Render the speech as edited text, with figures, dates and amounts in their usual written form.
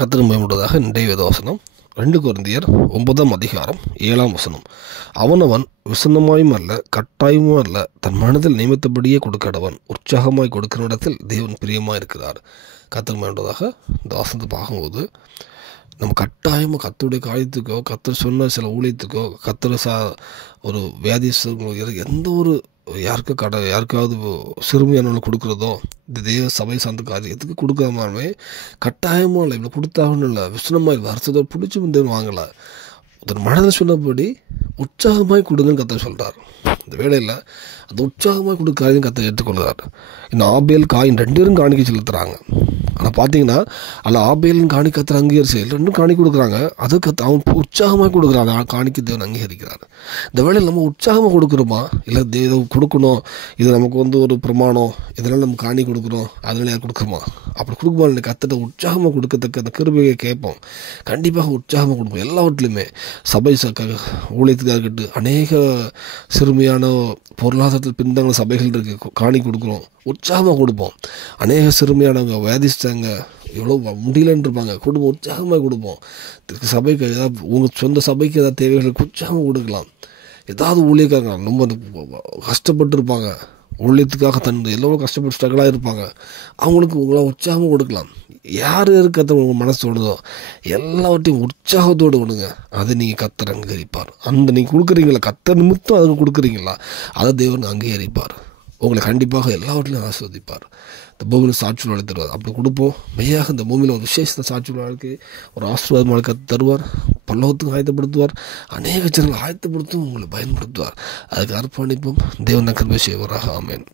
கர்த்தர் மேம்படுவதாக. இன்றைய வேதவசனம் 2 கொரிந்தியர் 9ஆம் அதிகாரம் 7ஆம் வசனம். அவனவன் விசனமாயும் அல்ல கட்டாயமும் அல்ல, தன் மனதில் நியமித்தபடியே கொடுக்கிறவன் உற்சாகமாய் கொடுக்கிற இடத்தில் தேவன் பிரியமாக இருக்கிறார். கர்த்தர் மேம்படுவதாக. இந்த வசனத்தை பார்க்கும்போது நம்ம கட்டாயமாக கர்த்தருடைய காரியத்துக்கோ, கர்த்தர் சொன்ன சில ஊழியத்துக்கோ, கர்த்தர் ஒரு வியாதிஸ்தர்களுக்கு எந்த ஒரு யாருக்காவது சிறுமியானவங்களை கொடுக்குறதோ, இந்த தேவ சபை சார்ந்த காரியத்துக்கு கொடுக்காமே கட்டாயமாக இல்லை, இவ்வளோ கொடுத்தாகணும் இல்லை, விசனமாக வருஷத்தோட பிடிச்சி வந்து வாங்கலை, தன் மனதில் சொன்னபடி உற்சாகமாய் கொடுங்கன்னு கர்த்தர் சொல்கிறார். இந்த வேளையில் அந்த உற்சாகமாக கொடுக்காதையும் கர்த்தர் ஏற்றுக்கொள்கிறார். இன்னும் ஆபேல் காயின் 2 பேரும் காணிக்கை செலுத்துகிறாங்க. ஆனால் பார்த்தீங்கன்னா அதில் ஆபேலும் காணிக்கத்தை அங்கீகரிச்சு 2 காணிக்கை கொடுக்குறாங்க. அதுக்கு அவன் உற்சாகமாக கொடுக்குறான், காணிக்கை தேவன் அங்கீகரிக்கிறார். இந்த வேளையில் நம்ம உற்சாகமாக கொடுக்குறோமா, இல்லை இதை கொடுக்கணும், இது நமக்கு ஒரு பிரமாணம், இதனால் நம்ம காணி கொடுக்குறோம், அதனால யார் கொடுக்குறோமா, அப்படி கொடுக்குமா இல்லை, கர்த்தரை உற்சாகமாக கொடுக்கத்தக்க அந்த கிருபையை கேட்போம். கண்டிப்பாக உற்சாகமாக கொடுப்போம். எல்லாவற்றிலுமே சபை ஊழியத்துக்காக இருக்கட்டும், அநேக சிறுமியான பொருளாதாரத்தில் பின்தங்கின சபைகள் இருக்குது, காணி கொடுக்குறோம், உற்சாகமாக கொடுப்போம். அநேக சிறுமியானவங்க வியாதிச்சிட்டாங்க, எவ்வளோ முடியலன்னு இருப்பாங்க, குடும்பம் உற்சாகமாக கொடுப்போம். சபைக்கு ஏதாவது உங்கள் சொந்த சபைக்கு ஏதாவது தேவைகளுக்கு உற்சாகம் கொடுக்கலாம். ஏதாவது ஊழியக்காரங்க ரொம்ப கஷ்டப்பட்டு இருப்பாங்க, ஊழியத்துக்காக எல்லோரும் கஷ்டப்பட்டு ஸ்ட்ரகிளாக இருப்பாங்க, அவங்களுக்கு உங்களை உற்சாகமாக கொடுக்கலாம். யார் கர்த்தர் உங்கள் மனசு தோணுதோ எல்லாவற்றையும் உற்சாகத்தோடு விடுங்க. அதை நீங்கள் கர்த்தர் அங்கீகரிப்பார். அந்த நீங்கள் கொடுக்குறீங்களா, கர்த்தர் நிமித்தம் அதுக்கு கொடுக்குறீங்களா, அதை தேவன் அங்கீகரிப்பார். உங்களை கண்டிப்பாக எல்லாவற்றிலையும் ஆசீர்வதிப்பார். இந்த பூமியில் சாட்சி வாழ்க்கை தருவார். அப்படி கொடுப்போம். மெய்யாக இந்த பூமியில் ஒரு விசேஷத்தை சாட்சி வாழ்க்கை, ஒரு ஆசீர்வாதம் வாழ்க்கை தருவார். பல்லவத்துக்கு ஆயத்தப்படுத்துவார். அநேக ஜனங்களை ஆயத்தப்படுத்தும், உங்களை பயன்படுத்துவார். அதுக்கு அர்ப்பணிப்போம். தேவன் கிருபை செய்வாராக. ஆமென்.